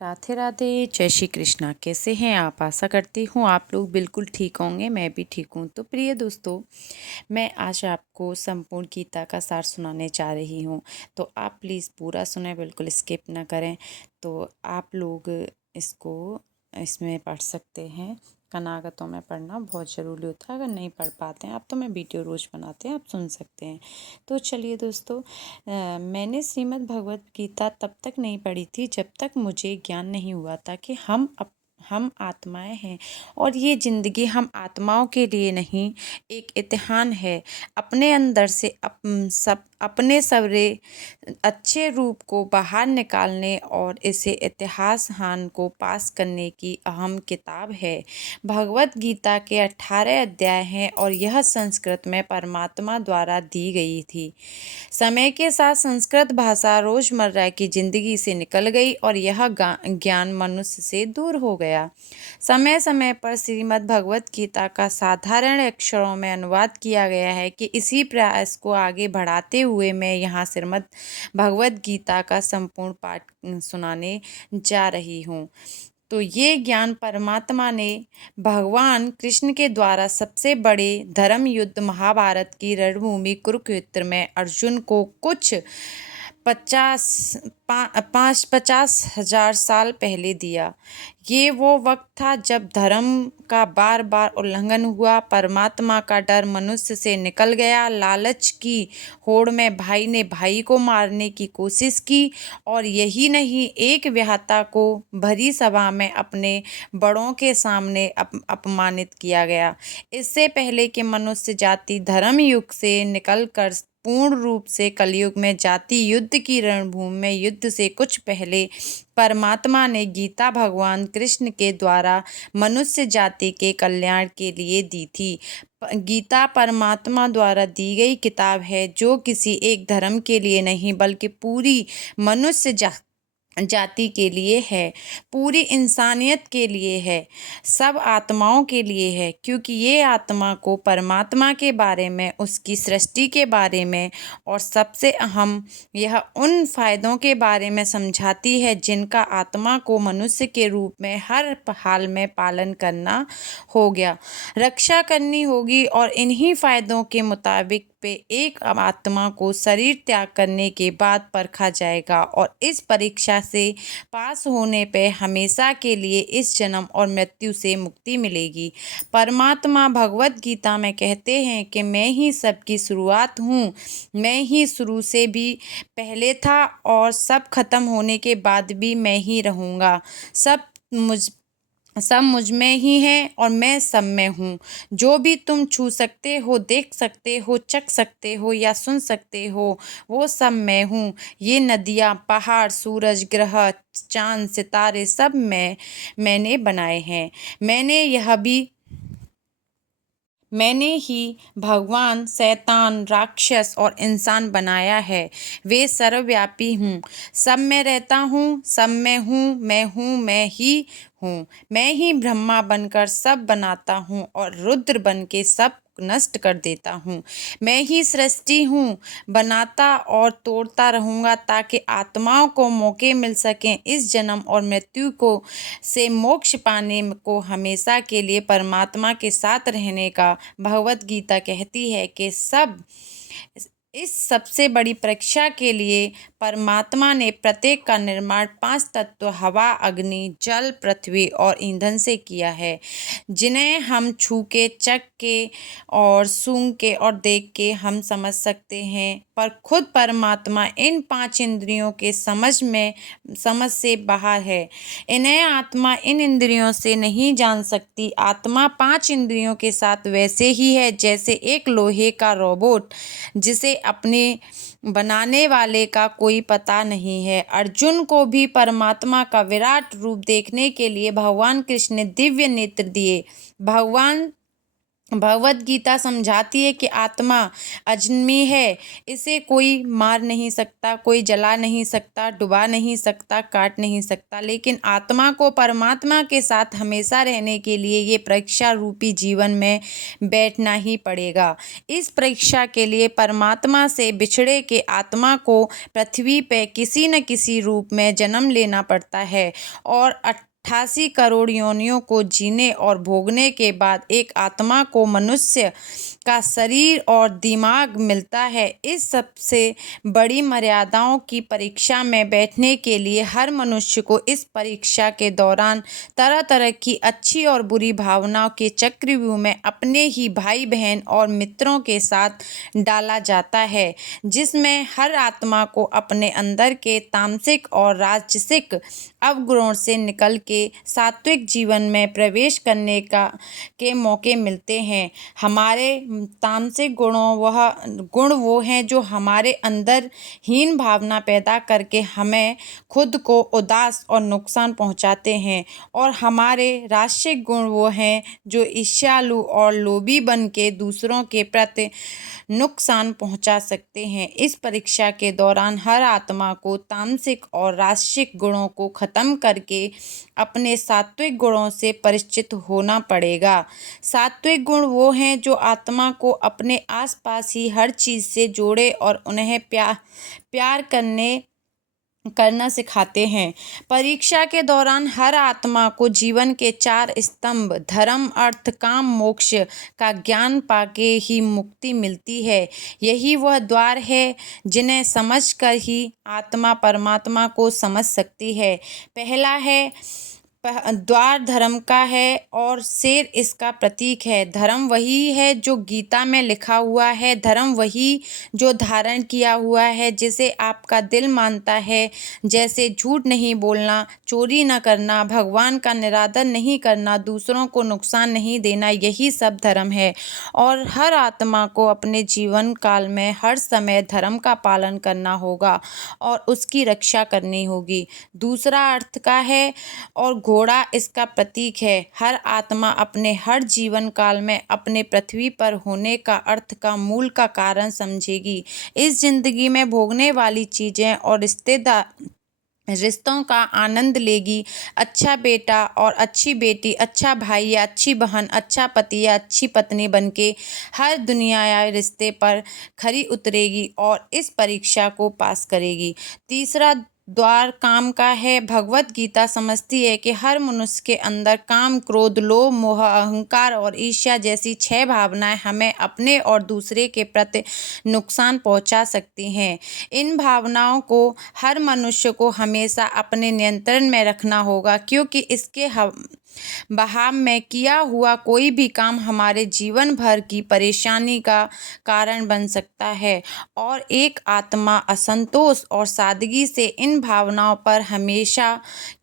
राधे राधे, जय श्री कृष्णा। कैसे हैं आप? आशा करती हूँ आप लोग बिल्कुल ठीक होंगे। मैं भी ठीक हूँ। तो प्रिय दोस्तों, मैं आज आपको संपूर्ण गीता का सार सुनाने जा रही हूँ। तो आप प्लीज़ पूरा सुने, बिल्कुल स्किप ना करें। तो आप लोग इसमें पढ़ सकते हैं। कनागतों में पढ़ना बहुत ज़रूरी होता है। अगर नहीं पढ़ पाते हैं आप तो मैं वीडियो रोज़ बनाते हैं, आप सुन सकते हैं। तो चलिए दोस्तों, मैंने श्रीमद् भगवत गीता तब तक नहीं पढ़ी थी जब तक मुझे ज्ञान नहीं हुआ था कि हम आत्माएं हैं और ये ज़िंदगी हम आत्माओं के लिए नहीं, एक इम्तिहान है। अपने अंदर से अपने सवरे अच्छे रूप को बाहर निकालने और इसे इतिहास को पास करने की अहम किताब है। भगवत गीता के 18 अध्याय हैं और यह संस्कृत में परमात्मा द्वारा दी गई थी। समय के साथ संस्कृत भाषा रोजमर्रा की जिंदगी से निकल गई और यह ज्ञान मनुष्य से दूर हो गया। समय समय पर श्रीमद् भगवत गीता का साधारण अक्षरों में अनुवाद किया गया है कि इसी प्रयास को आगे बढ़ाते हुए मैं यहाँ श्रीमद् भगवत गीता का संपूर्ण पाठ सुनाने जा रही हूँ। तो ये ज्ञान परमात्मा ने भगवान कृष्ण के द्वारा सबसे बड़े धर्म युद्ध महाभारत की रणभूमि कुरुक्षेत्र में अर्जुन को कुछ 50,000 साल पहले दिया। ये वो वक्त था जब धर्म का बार बार उल्लंघन हुआ, परमात्मा का डर मनुष्य से निकल गया, लालच की होड़ में भाई ने भाई को मारने की कोशिश की और यही नहीं, एक व्याहता को भरी सभा में अपने बड़ों के सामने अपमानित किया गया। इससे पहले कि मनुष्य जाति धर्म युग से निकलकर पूर्ण रूप से कलयुग में जाति युद्ध की रणभूमि में युद्ध से कुछ पहले परमात्मा ने गीता भगवान कृष्ण के द्वारा मनुष्य जाति के कल्याण के लिए दी थी। गीता परमात्मा द्वारा दी गई किताब है जो किसी एक धर्म के लिए नहीं बल्कि पूरी मनुष्य जाति के लिए है, पूरी इंसानियत के लिए है, सब आत्माओं के लिए है, क्योंकि ये आत्मा को परमात्मा के बारे में, उसकी सृष्टि के बारे में और सबसे अहम यह उन फायदों के बारे में समझाती है जिनका आत्मा को मनुष्य के रूप में हर हाल में पालन करना होगा, रक्षा करनी होगी और इन्हीं फायदों के मुताबिक पे एक आत्मा को शरीर त्याग करने के बाद परखा जाएगा और इस परीक्षा से पास होने पे हमेशा के लिए इस जन्म और मृत्यु से मुक्ति मिलेगी। परमात्मा भगवत गीता में कहते हैं कि मैं ही सबकी शुरुआत हूँ, मैं ही शुरू से भी पहले था और सब खत्म होने के बाद भी मैं ही रहूँगा। सब मुझ में ही है और मैं सब में हूँ। जो भी तुम छू सकते हो, देख सकते हो, चख सकते हो या सुन सकते हो, वो सब मैं हूँ। ये नदियाँ, पहाड़, सूरज, ग्रह, चांद, सितारे सब मैंने बनाए हैं। मैंने ही भगवान, शैतान, राक्षस और इंसान बनाया है। वे सर्वव्यापी हूँ, सब में रहता हूँ, सब में हूँ, मैं ही हूँ। मैं ही ब्रह्मा बनकर सब बनाता हूँ और रुद्र बन के सब नष्ट कर देता हूँ। मैं ही सृष्टि हूँ, बनाता और तोड़ता रहूँगा ताकि आत्माओं को मौके मिल सकें इस जन्म और मृत्यु को से मोक्ष पाने को, हमेशा के लिए परमात्मा के साथ रहने का। भगवत गीता कहती है कि इस सबसे बड़ी परीक्षा के लिए परमात्मा ने प्रत्येक का निर्माण 5 तत्व हवा, अग्नि, जल, पृथ्वी और ईंधन से किया है, जिन्हें हम छू के, चख के और सूंघ के और देख के हम समझ सकते हैं, पर खुद परमात्मा इन 5 इंद्रियों के समझ से बाहर है। इन्हें आत्मा इन इंद्रियों से नहीं जान सकती। आत्मा 5 इंद्रियों के साथ वैसे ही है जैसे एक लोहे का रोबोट जिसे अपने बनाने वाले का कोई पता नहीं है। अर्जुन को भी परमात्मा का विराट रूप देखने के लिए भगवान कृष्ण ने दिव्य नेत्र दिए। भगवान भगवत गीता समझाती है कि आत्मा अजन्मी है, इसे कोई मार नहीं सकता, कोई जला नहीं सकता, डुबा नहीं सकता, काट नहीं सकता। लेकिन आत्मा को परमात्मा के साथ हमेशा रहने के लिए ये परीक्षा रूपी जीवन में बैठना ही पड़ेगा। इस परीक्षा के लिए परमात्मा से बिछड़े के आत्मा को पृथ्वी पे किसी न किसी रूप में जन्म लेना पड़ता है और 88 करोड़ योनियों को जीने और भोगने के बाद एक आत्मा को मनुष्य का शरीर और दिमाग मिलता है। इस सबसे बड़ी मर्यादाओं की परीक्षा में बैठने के लिए हर मनुष्य को इस परीक्षा के दौरान तरह तरह की अच्छी और बुरी भावनाओं के चक्रव्यूह में अपने ही भाई बहन और मित्रों के साथ डाला जाता है, जिसमें हर आत्मा को अपने अंदर के तामसिक और राजसिक अवगुणों से निकल के सात्विक जीवन में प्रवेश करने के मौके मिलते हैं। हमारे तामसिक गुण वो हैं जो हमारे अंदर हीन भावना पैदा करके हमें खुद को उदास और नुकसान पहुंचाते हैं, और हमारे राजसिक गुण वो हैं जो ईर्ष्यालु और लोभी बन के दूसरों के प्रति नुकसान पहुंचा सकते हैं। इस परीक्षा के दौरान हर आत्मा को तामसिक और राजसिक गुणों को खत्म करके अपने सात्विक गुणों से परिचित होना पड़ेगा। सात्विक गुण वो हैं जो आत्मा को अपने आसपास ही हर चीज़ से जोड़े और उन्हें प्यार करना सिखाते हैं। परीक्षा के दौरान हर आत्मा को जीवन के 4 स्तंभ धर्म, अर्थ, काम, मोक्ष का ज्ञान पाके ही मुक्ति मिलती है। यही वह द्वार है जिन्हें समझकर ही आत्मा परमात्मा को समझ सकती है। पहला है द्वार धर्म का है और शेर इसका प्रतीक है। धर्म वही है जो गीता में लिखा हुआ है, धर्म वही जो धारण किया हुआ है, जिसे आपका दिल मानता है, जैसे झूठ नहीं बोलना, चोरी न करना, भगवान का निरादर नहीं करना, दूसरों को नुकसान नहीं देना, यही सब धर्म है। और हर आत्मा को अपने जीवन काल में हर समय धर्म का पालन करना होगा और उसकी रक्षा करनी होगी। दूसरा अर्थ का है और घोड़ा इसका प्रतीक है। हर आत्मा अपने हर जीवन काल में अपने पृथ्वी पर होने का अर्थ का मूल का कारण समझेगी। इस जिंदगी में भोगने वाली चीज़ें और रिश्तों का आनंद लेगी। अच्छा बेटा और अच्छी बेटी, अच्छा भाई या अच्छी बहन, अच्छा पति या अच्छी पत्नी बनके हर दुनिया या रिश्ते पर खरी उतरेगी और इस परीक्षा को पास करेगी। तीसरा द्वार काम का है। भगवत गीता समझती है कि हर मनुष्य के अंदर काम, क्रोध, लोभ, मोह, अहंकार और ईर्ष्या जैसी 6 भावनाएं हमें अपने और दूसरे के प्रति नुकसान पहुंचा सकती हैं। इन भावनाओं को हर मनुष्य को हमेशा अपने नियंत्रण में रखना होगा, क्योंकि इसके बहाव में किया हुआ कोई भी काम हमारे जीवन भर की परेशानी का कारण बन सकता है और एक आत्मा असंतोष और सादगी से इन भावनाओं पर हमेशा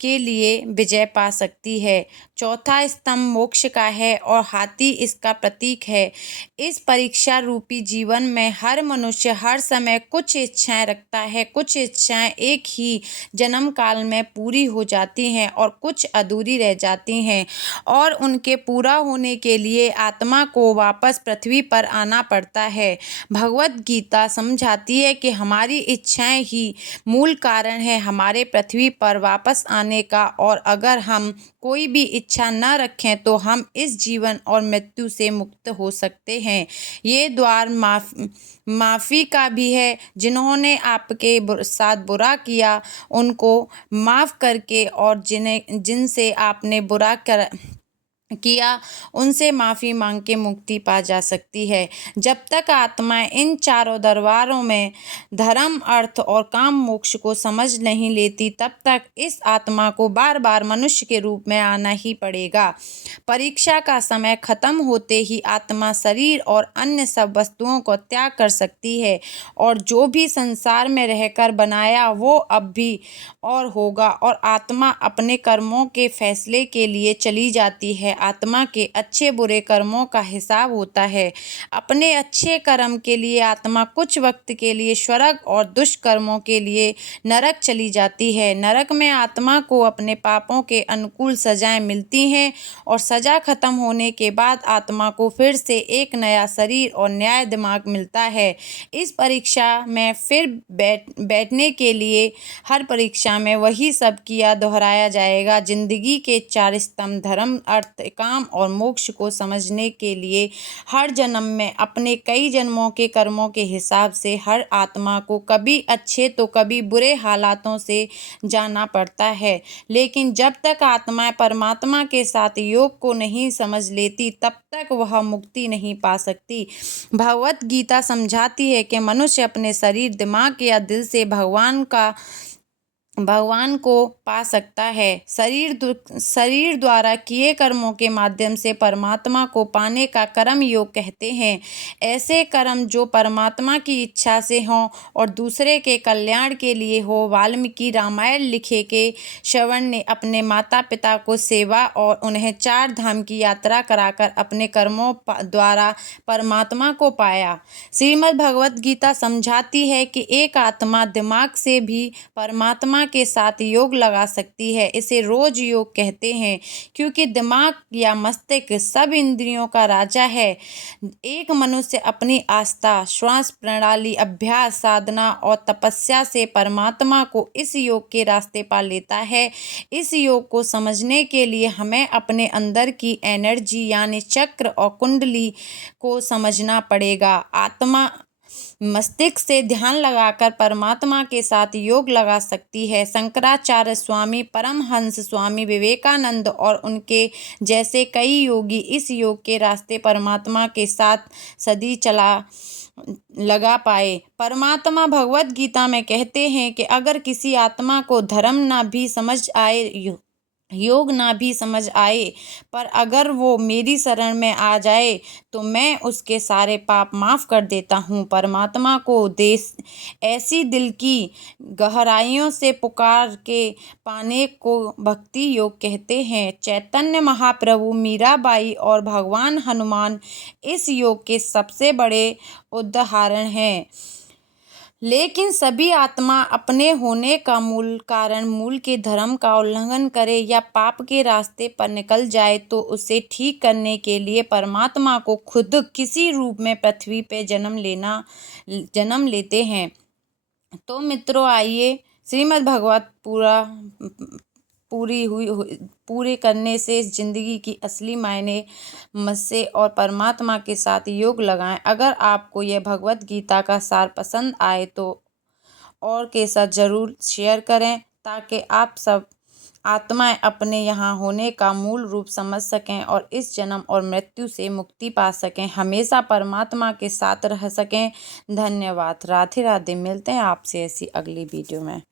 के लिए विजय पा सकती है। चौथा स्तंभ मोक्ष का है और हाथी इसका प्रतीक है। इस परीक्षा रूपी जीवन में हर मनुष्य हर समय कुछ इच्छाएं रखता है। कुछ इच्छाएं एक ही जन्म काल में पूरी हो जाती हैं और कुछ अधूरी रह जाती हैं, और उनके पूरा होने के लिए आत्मा को वापस पृथ्वी पर आना पड़ता है। भगवत गीता समझाती है कि हमारी इच्छाएं ही मूल कारण है हमारे पृथ्वी पर वापस आने का, और अगर हम कोई भी इच्छा न रखें तो हम इस जीवन और मृत्यु से मुक्त हो सकते हैं। ये द्वार माफ़ी का भी है। जिन्होंने आपके साथ बुरा किया उनको माफ़ करके और जिनसे आपने बुरा किया उनसे माफ़ी मांग के मुक्ति पा जा सकती है। जब तक आत्मा इन चारों दरबारों में धर्म, अर्थ और काम, मोक्ष को समझ नहीं लेती, तब तक इस आत्मा को बार बार मनुष्य के रूप में आना ही पड़ेगा। परीक्षा का समय खत्म होते ही आत्मा शरीर और अन्य सब वस्तुओं को त्याग कर सकती है और जो भी संसार में रहकर बनाया वो अब भी और होगा, और आत्मा अपने कर्मों के फैसले के लिए चली जाती है। आत्मा के अच्छे बुरे कर्मों का हिसाब होता है। अपने अच्छे कर्म के लिए आत्मा कुछ वक्त के लिए स्वर्ग और दुष्कर्मों के लिए नरक चली जाती है। नरक में आत्मा को अपने पापों के अनुकूल सजाएं मिलती हैं और सजा खत्म होने के बाद आत्मा को फिर से एक नया शरीर और नया दिमाग मिलता है। इस परीक्षा में फिर बैठने के लिए हर परीक्षा में वही सब किया दोहराया जाएगा। जिंदगी के 4 स्तंभ धर्म, अर्थ, काम और मोक्ष को समझने के लिए हर जन्म में अपने कई जन्मों के कर्मों के हिसाब से हर आत्मा को कभी अच्छे तो कभी बुरे हालातों से जाना पड़ता है। लेकिन जब तक आत्मा परमात्मा के साथ योग को नहीं समझ लेती तब तक वह मुक्ति नहीं पा सकती। भगवत गीता समझाती है कि मनुष्य अपने शरीर, दिमाग या दिल से भगवान को पा सकता है। शरीर द्वारा किए कर्मों के माध्यम से परमात्मा को पाने का कर्म योग कहते हैं। ऐसे कर्म जो परमात्मा की इच्छा से हों और दूसरे के कल्याण के लिए हो। वाल्मीकि रामायण लिखे के श्रवण ने अपने माता पिता को सेवा और उन्हें 4 धाम की यात्रा कराकर अपने कर्मों द्वारा परमात्मा को पाया। श्रीमद् भगवत गीता समझाती है कि एक आत्मा दिमाग से भी परमात्मा के साथ योग लगा सकती है। इसे रोज योग कहते हैं क्योंकि दिमाग या मस्तिष्क सब इंद्रियों का राजा है। एक मनुष्य अपनी आस्था, श्वास प्रणाली, अभ्यास, साधना और तपस्या से परमात्मा को इस योग के रास्ते पा लेता है। इस योग को समझने के लिए हमें अपने अंदर की एनर्जी यानी चक्र और कुंडली को समझना पड़ेगा। आत्मा मस्तिष्क से ध्यान लगाकर परमात्मा के साथ योग लगा सकती है। शंकराचार्य स्वामी, परमहंस स्वामी विवेकानंद और उनके जैसे कई योगी इस योग के रास्ते परमात्मा के साथ सदी लगा पाए। परमात्मा भगवत गीता में कहते हैं कि अगर किसी आत्मा को धर्म ना भी समझ आए, योग ना भी समझ आए, पर अगर वो मेरी शरण में आ जाए तो मैं उसके सारे पाप माफ़ कर देता हूँ। परमात्मा को ऐसी दिल की गहराइयों से पुकार के पाने को भक्ति योग कहते हैं। चैतन्य महाप्रभु, मीराबाई और भगवान हनुमान इस योग के सबसे बड़े उदाहरण हैं। लेकिन सभी आत्मा अपने होने का मूल कारण मूल के धर्म का उल्लंघन करे या पाप के रास्ते पर निकल जाए तो उसे ठीक करने के लिए परमात्मा को खुद किसी रूप में पृथ्वी पे जन्म लेते हैं। तो मित्रों, आइए श्रीमद् भगवत पूरे करने से ज़िंदगी की असली मायने से और परमात्मा के साथ योग लगाएं। अगर आपको यह भगवत गीता का सार पसंद आए तो और के साथ ज़रूर शेयर करें ताकि आप सब आत्माएं अपने यहाँ होने का मूल रूप समझ सकें और इस जन्म और मृत्यु से मुक्ति पा सकें, हमेशा परमात्मा के साथ रह सकें। धन्यवाद। राधे राधे। मिलते हैं आपसे ऐसी अगली वीडियो में।